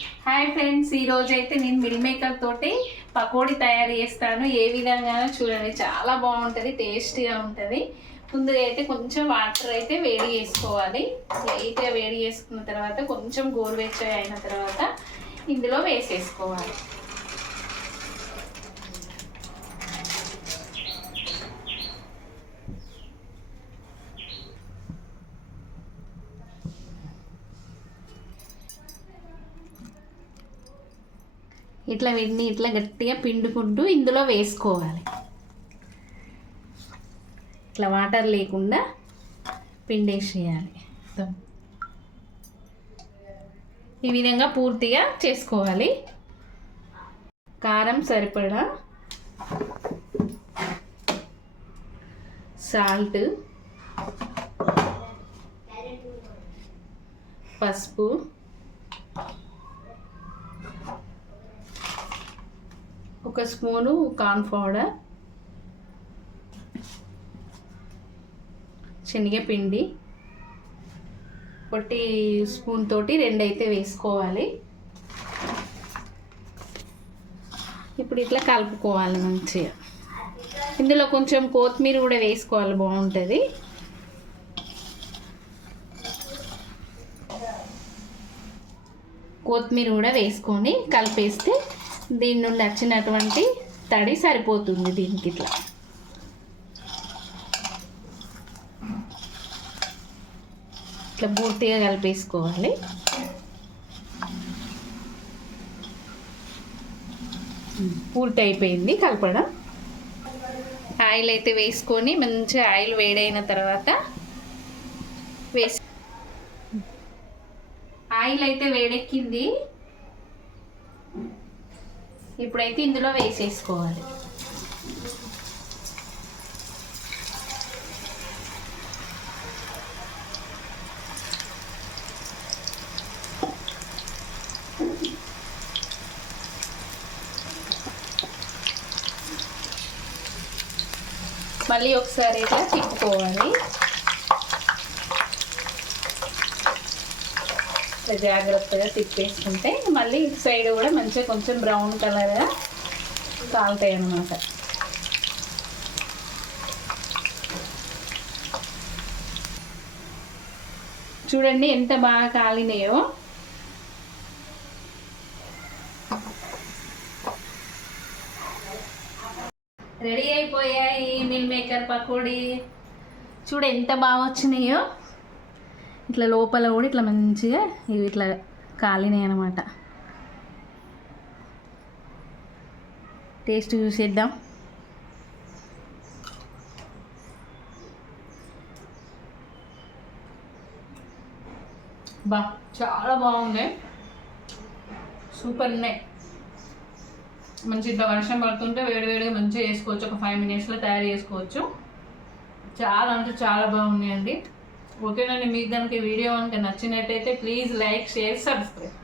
Hi friends, ఈరోజు అయితే నేను మిల్ మేకర్ తోటి పకోడీ తయారు చేస్తాను. ఏ విధంగా చూడండి, చాలా బాగుంటుంది, టేస్టీగా ఉంటుంది. ముందుగా అయితే కొంచెం వాటర్ అయితే వేడి చేసుకోవాలి. లైట్గా వేడి చేసుకున్న తర్వాత కొంచెం గోరువెచ్చగా అయిన తర్వాత ఇందులో వేసేసుకోవాలి. ఇట్లా వీటిని ఇట్లా గట్టిగా పిండుకుంటూ ఇందులో వేసుకోవాలి. ఇట్లా వాటర్ లేకుండా పిండేసేయాలి. ఈ విధంగా పూర్తిగా చేసుకోవాలి. కారం సరిపడా, సాల్ట్, పసుపు, ఒక స్పూను కార్న్ పౌడర్, శనగపిండి పొట్టి స్పూన్ తోటి 2 అయితే వేసుకోవాలి. ఇప్పుడు ఇట్లా కలుపుకోవాలి మంచిగా. ఇందులో కొంచెం కొత్తిమీర కూడా వేసుకోవాలి, బాగుంటుంది. కొత్తిమీర కూడా వేసుకొని కలిపేస్తే దీని నుండి వచ్చినటువంటి తడి సరిపోతుంది. దీనికి ఇట్లా ఇట్లా పూర్తిగా కలిపేసుకోవాలి. పూర్తి అయిపోయింది కలపడం. ఆయిల్ అయితే వేసుకొని మంచిగా ఆయిల్ వేడైన తర్వాత ఆయిల్ అయితే వేడెక్కింది. ఇప్పుడైతే ఇందులో వేసేసుకోవాలి. మళ్ళీ ఒకసారి ఇట్లా తిప్పుకోవాలి. జాగ్రత్తగా తిప్పేసుకుంటే మళ్ళీ ఇటు సైడ్ కూడా మంచిగా కొంచెం బ్రౌన్ కలర్గా కాలుతాయి అన్నమాట. చూడండి ఎంత బాగా కాలినాయో. రెడీ అయిపోయాయి మిల్ మేకర్ పకోడీ. చూడు ఎంత బాగా వచ్చినాయో. ఇట్లా లోపల కూడా ఇట్లా మంచిగా ఇవి ఇట్లా కాలినాయి అన్నమాట. టేస్ట్ చూసేద్దాం. చాలా బాగుంది, సూపర్ ఉన్నాయి. మంచి ఇట్లా వర్షం పడుతుంటే వేడివేడిగా మంచిగా చేసుకోవచ్చు. ఒక 5 మినిట్స్లో తయారు చేసుకోవచ్చు. చాలా అంటే చాలా బాగున్నాయండి. ఓకేనండి, మీకు కనుక వీడియో కనుక నచ్చినట్టయితే ప్లీజ్ లైక్, షేర్, సబ్స్క్రైబ్.